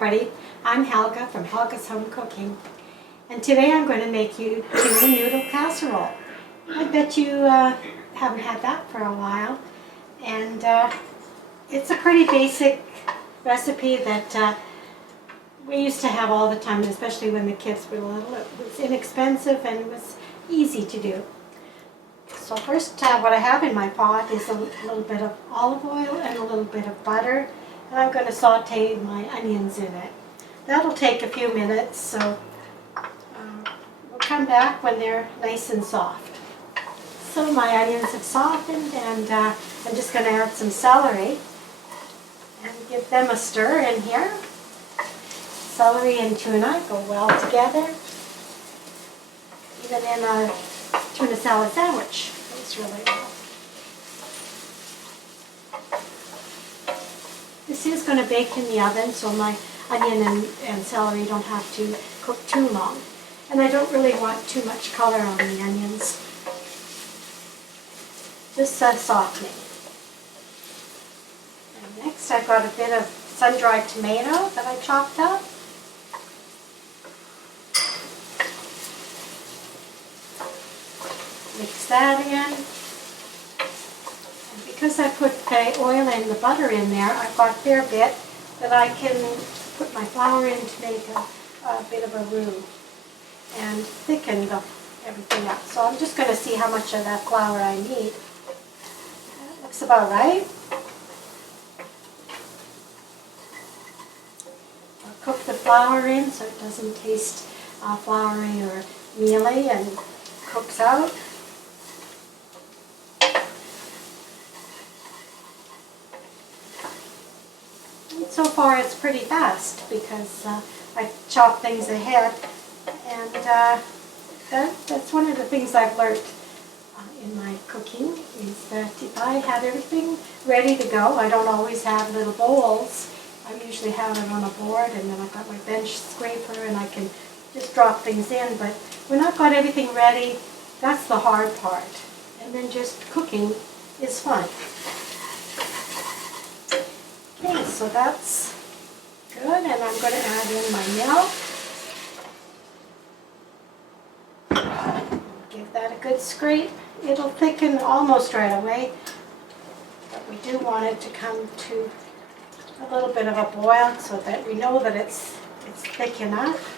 everybody, I'm Helga from Helga's Home Cooking, and today I'm going to make you Tuna Noodle Casserole. I bet you haven't had that for a while, and it's a pretty basic recipe that we used to have all the time, especially when the kids were little. It was inexpensive and it was easy to do. So first what I have in my pot is a little bit of olive oil and a little bit of butter. And I'm going to saute my onions in it. That'll take a few minutes, so we'll come back when they're nice and soft. So my onions have softened, and I'm just going to add some celery and give them a stir in here. Celery and tuna go well together. Even in a tuna salad sandwich, goes really well. This is going to bake in the oven, so my onion and celery don't have to cook too long. And I don't really want too much color on the onions. Just softening. And next I've got a bit of sun-dried tomato that I chopped up. Mix that in. Because I put the oil and the butter in there, I've got a fair bit that I can put my flour in to make a bit of a roux and thicken everything up. So I'm just going to see how much of that flour I need. That looks about right. I'll cook the flour in so it doesn't taste floury or mealy and cooks out. So far it's pretty fast because I chop things ahead, and that's one of the things I've learned in my cooking, is that if I have everything ready to go, I don't always have little bowls. I usually have it on a board, and then I've got my bench scraper and I can just drop things in, but when I've got everything ready, that's the hard part, and then just cooking is fun. Okay, so that's good, and I'm going to add in my milk. Give that a good scrape. It'll thicken almost right away, but we do want it to come to a little bit of a boil so that we know that it's thick enough.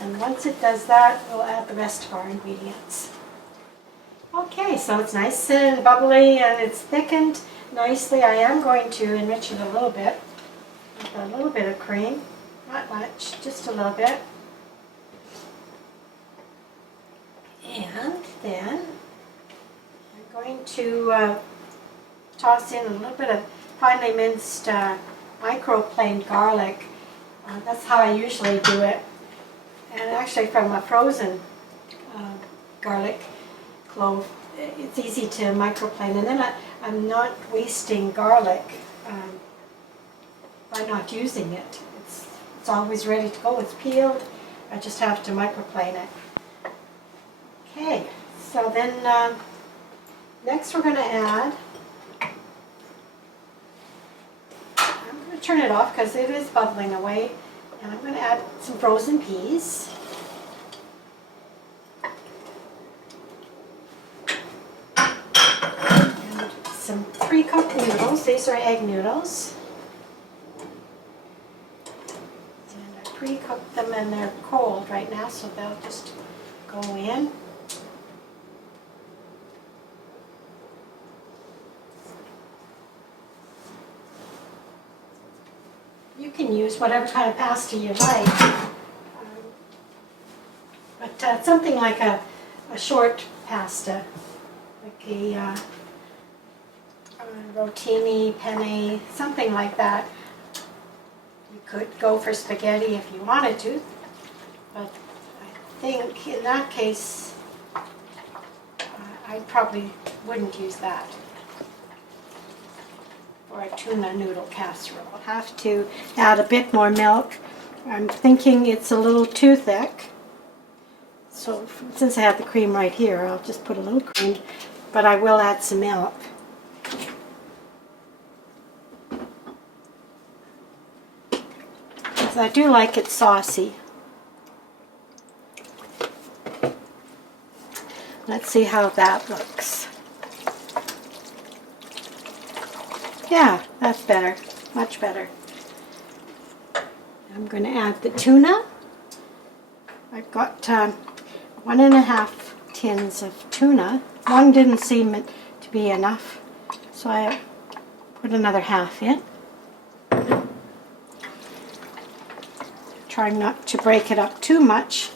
And once it does that, we'll add the rest of our ingredients. Okay, so it's nice and bubbly and it's thickened nicely. I am going to enrich it a little bit with a little bit of cream. Not much, just a little bit. And then I'm going to toss in a little bit of finely minced microplaned garlic. That's how I usually do it. And actually from a frozen garlic clove, it's easy to microplane, and then I'm not wasting garlic by not using it. It's always ready to go. It's peeled. I just have to microplane it. Okay, so then next we're going to add, I'm going to turn it off because it is bubbling away, and I'm going to add some frozen peas. Some pre-cooked noodles. These are egg noodles. And I pre-cooked them and they're cold right now, so they'll just go in. You can use whatever kind of pasta you like. But something like a short pasta, like a rotini, penne, something like that. You could go for spaghetti if you wanted to, but I think in that case I probably wouldn't use that for a tuna noodle casserole. I'll have to add a bit more milk. I'm thinking it's a little too thick, so since I have the cream right here, I'll just put a little cream, but I will add some milk. because I do like it saucy. Let's see how that looks. Yeah, that's better, much better. I'm going to add the tuna. I've got 1.5 tins of tuna. One didn't seem to be enough, so I put another half in. Trying not to break it up too much.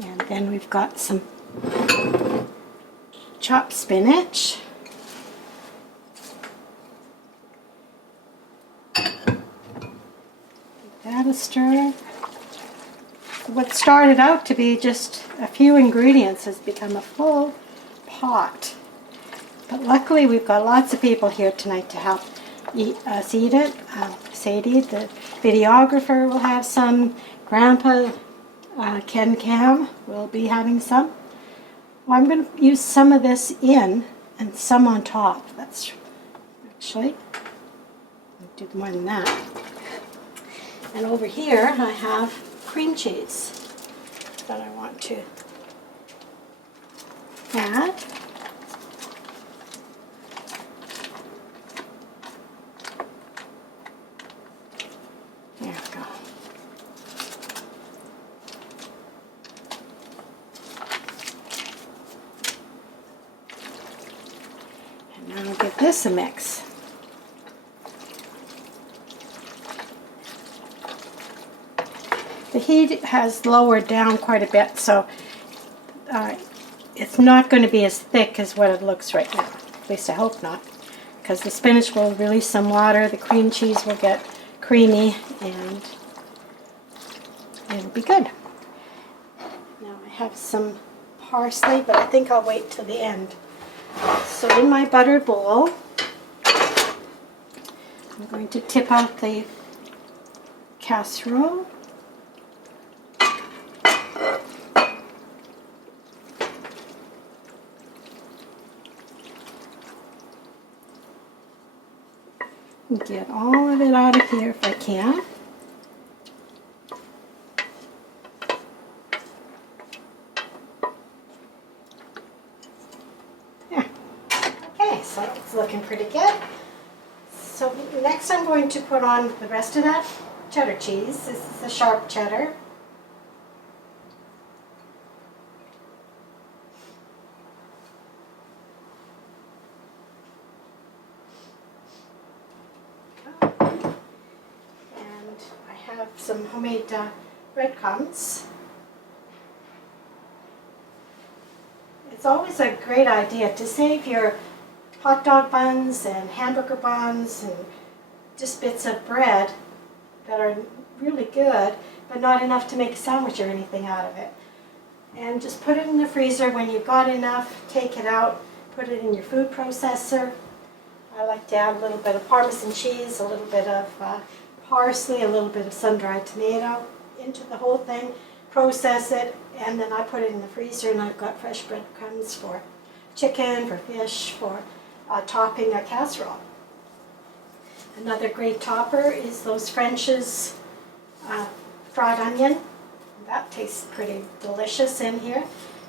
And then we've got some chopped spinach. That a stir. What started out to be just a few ingredients has become a full pot. But luckily we've got lots of people here tonight to help us eat it. Sadie, the videographer, will have some. Grandpa Ken Cam will be having some. Well, I'm going to use some of this in and some on top. That's actually, I'll do more than that. And over here I have cream cheese that I want to add. There we go. And now I'll give this a mix. The heat has lowered down quite a bit, so it's not going to be as thick as what it looks right now. At least I hope not, because the spinach will release some water, the cream cheese will get creamy, and it'll be good. Now I have some parsley, but I think I'll wait till the end. So in my buttered bowl, I'm going to tip out the casserole. Get all of it out of here if I can. Yeah. Okay, so it's looking pretty good. So next I'm going to put on the rest of that cheddar cheese. This is the sharp cheddar. Some homemade breadcrumbs. It's always a great idea to save your hot dog buns and hamburger buns and just bits of bread that are really good, but not enough to make a sandwich or anything out of it. And just put it in the freezer. When you've got enough, take it out, put it in your food processor. I like to add a little bit of Parmesan cheese, a little bit of parsley, a little bit of sun-dried tomato into the whole thing, process it, and then I put it in the freezer, and I've got fresh breadcrumbs for chicken, for fish, for topping a casserole. Another great topper is those French's fried onion. That tastes pretty delicious in here.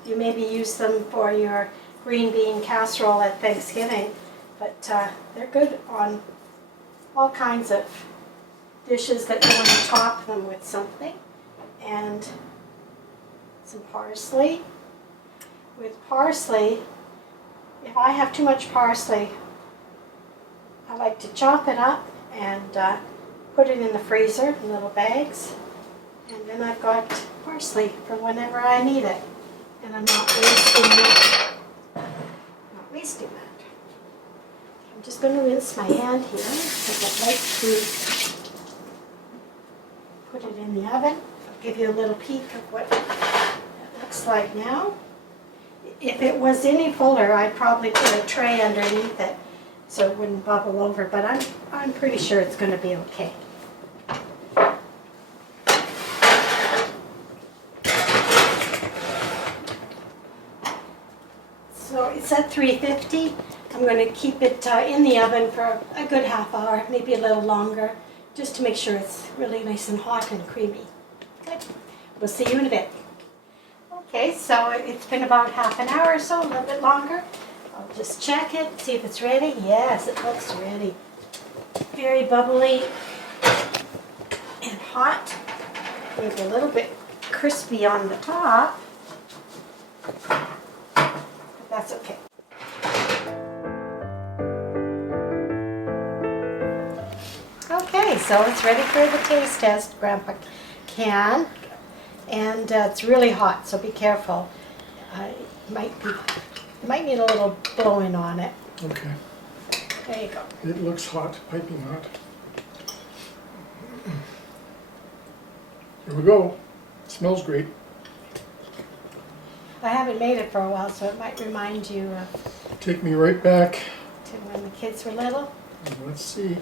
You maybe use them for your green bean casserole at Thanksgiving, but they're good on all kinds of dishes that you want to top them with something. And some parsley. With parsley, if I have too much parsley, I like to chop it up and put it in the freezer in little bags. And then I've got parsley for whenever I need it. And I'm not wasting that. Not wasting that. I'm just going to rinse my hand here because I'd like to put it in the oven. I'll give you a little peek of what it looks like now. If it was any fuller, I'd probably put a tray underneath it so it wouldn't bubble over, but I'm pretty sure it's going to be okay. So it's at 350. I'm I'm going to keep it in the oven for a good half hour, maybe a little longer, just to make sure it's really nice and hot and creamy. Good. We'll see you in a bit. Okay, so it's been about half an hour or so, a little bit longer. I'll just check it, see if it's ready. Yes, it looks ready. Very bubbly and hot. Maybe a little bit crispy on the top, but that's okay. Okay, so it's ready for the taste test. Grandpa can, and it's really hot, so be careful. You might need a little blowing on it. Okay. There you go. It looks hot, piping hot. Here we go. Smells great. I haven't made it for a while, so it might remind you Take me right back. to when the kids were little. Let's see.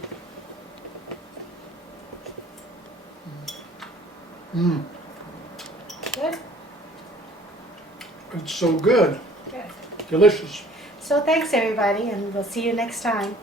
Mmm, Good? it's so good. Good. Delicious. So thanks everybody, and we'll see you next time.